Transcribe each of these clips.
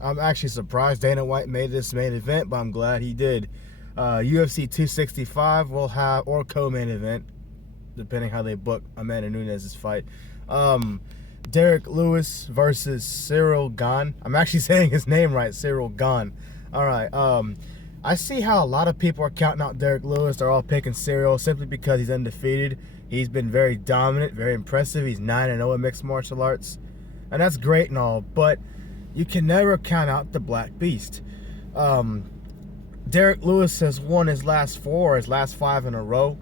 I'm actually surprised Dana White made this main event, but I'm glad he did. UFC 265 will have, or co-main event, depending how they book Amanda Nunes' fight. Derrick Lewis versus Ciryl Gane. I'm actually saying his name right, Ciryl Gane. All right. I see how a lot of people are counting out Derrick Lewis. They're all picking Ciryl simply because he's undefeated. He's been very dominant, very impressive. He's 9-0 in mixed martial arts, and that's great and all, but you can never count out the Black Beast. Derrick Lewis has won his last 5 in a row.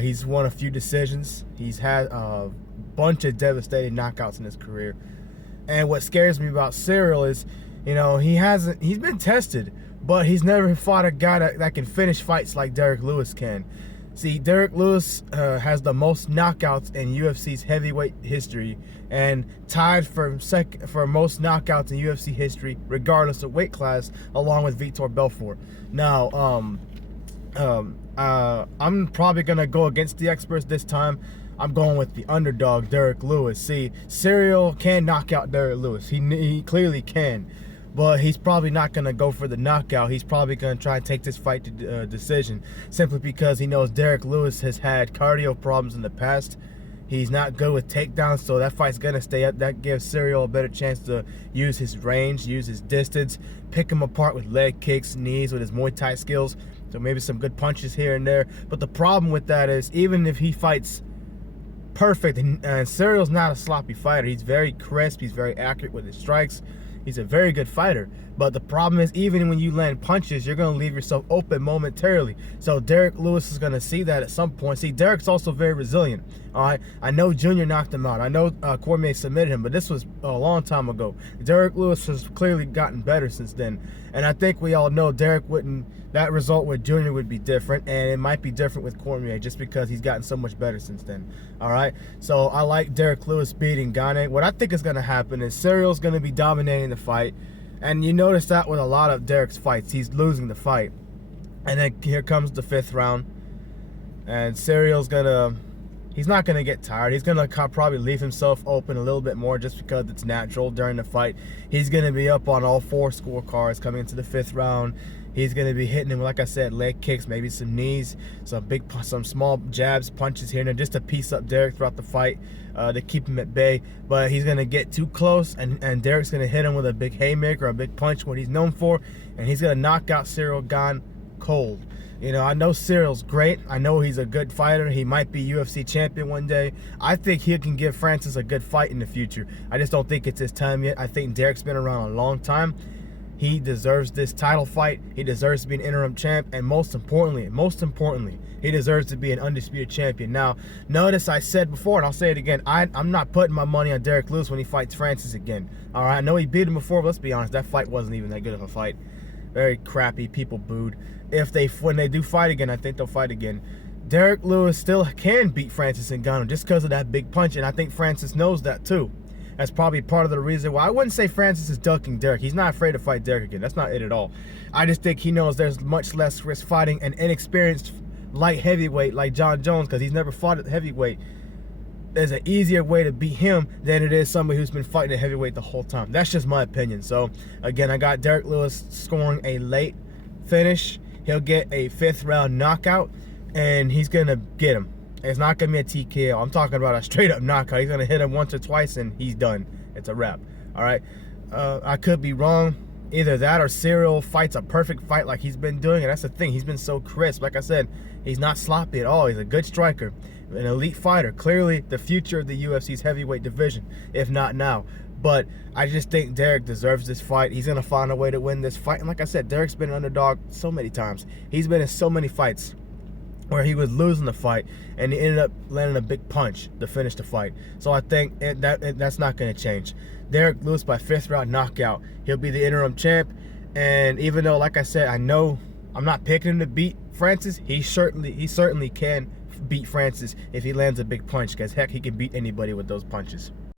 He's won a few decisions. He's had a bunch of devastating knockouts in his career. And what scares me about Ciryl is, he's been tested, but he's never fought a guy that can finish fights like Derrick Lewis can. See, Derrick Lewis has the most knockouts in UFC's heavyweight history, and tied for most knockouts in UFC history, regardless of weight class, along with Vitor Belfort. Now, I'm probably gonna go against the experts this time. I'm going with the underdog, Derrick Lewis. See, Ciryl can knock out Derrick Lewis. He clearly can. But he's probably not going to go for the knockout. He's probably going to try and take this fight to decision, simply because he knows Derrick Lewis has had cardio problems in the past. He's not good with takedowns, so that fight's going to stay up. That gives Ciryl a better chance to use his range, use his distance, pick him apart with leg kicks, knees, with his Muay Thai skills. So maybe some good punches here and there. But the problem with that is, even if he fights perfect, and Cyryl's not a sloppy fighter. He's very crisp. He's very accurate with his strikes. He's a very good fighter, but the problem is, even when you land punches, you're going to leave yourself open momentarily. So Derrick Lewis is going to see that at some point. See, Derrick's also very resilient. All right, I know Junior knocked him out. I know Cormier submitted him, but this was a long time ago. Derrick Lewis has clearly gotten better since then, and I think we all know that result with Junior would be different, and it might be different with Cormier just because he's gotten so much better since then. All right, so I like Derrick Lewis beating Gane. What I think is going to happen is Cyryl's going to be dominating the fight, and you notice that with a lot of Derrick's fights, he's losing the fight. And then here comes the 5th round, and he's not going to get tired. He's going to probably leave himself open a little bit more just because it's natural during the fight. He's going to be up on all 4 scorecards coming into the 5th round. He's going to be hitting him, like I said, leg kicks, maybe some knees, some small jabs, punches here and there, just to piece up Derrick throughout the fight, to keep him at bay. But he's going to get too close, and Derrick's going to hit him with a big haymaker, a big punch, what he's known for, and he's going to knock out Ciryl Gane cold. I know Cyryl's great. I know he's a good fighter. He might be UFC champion one day. I think he can give Francis a good fight in the future. I just don't think it's his time yet. I think Derrick's been around a long time. He deserves this title fight. He deserves to be an interim champ, and most importantly, he deserves to be an undisputed champion. Now, notice I said before, and I'll say it again, I'm not putting my money on Derrick Lewis when he fights Francis again. All right, I know he beat him before, but let's be honest, that fight wasn't even that good of a fight. Very crappy. People booed. When they do fight again, I think they'll fight again. Derrick Lewis still can beat Francis Ngannou just because of that big punch, and I think Francis knows that too. That's probably part of the reason why. I wouldn't say Francis is ducking Derrick. He's not afraid to fight Derrick again. That's not it at all. I just think he knows there's much less risk fighting an inexperienced light heavyweight like John Jones, because he's never fought at heavyweight. There's an easier way to beat him than it is somebody who's been fighting at heavyweight the whole time. That's just my opinion. So, again, I got Derrick Lewis scoring a late finish. He'll get a 5th round knockout, and he's going to get him. It's not going to be a TKO. I'm talking about a straight-up knockout. He's going to hit him once or twice, and he's done. It's a wrap. All right? I could be wrong. Either that or Ciryl fights a perfect fight like he's been doing, and that's the thing. He's been so crisp. Like I said, he's not sloppy at all. He's a good striker, an elite fighter. Clearly the future of the UFC's heavyweight division, if not now. But I just think Derrick deserves this fight. He's going to find a way to win this fight. And like I said, Derrick's been an underdog so many times. He's been in so many fights where he was losing the fight, and he ended up landing a big punch to finish the fight. So I think that's not going to change. Derrick Lewis by 5th round knockout. He'll be the interim champ, and even though, like I said, I know I'm not picking him to beat Francis, he certainly can beat Francis if he lands a big punch, because heck, he can beat anybody with those punches.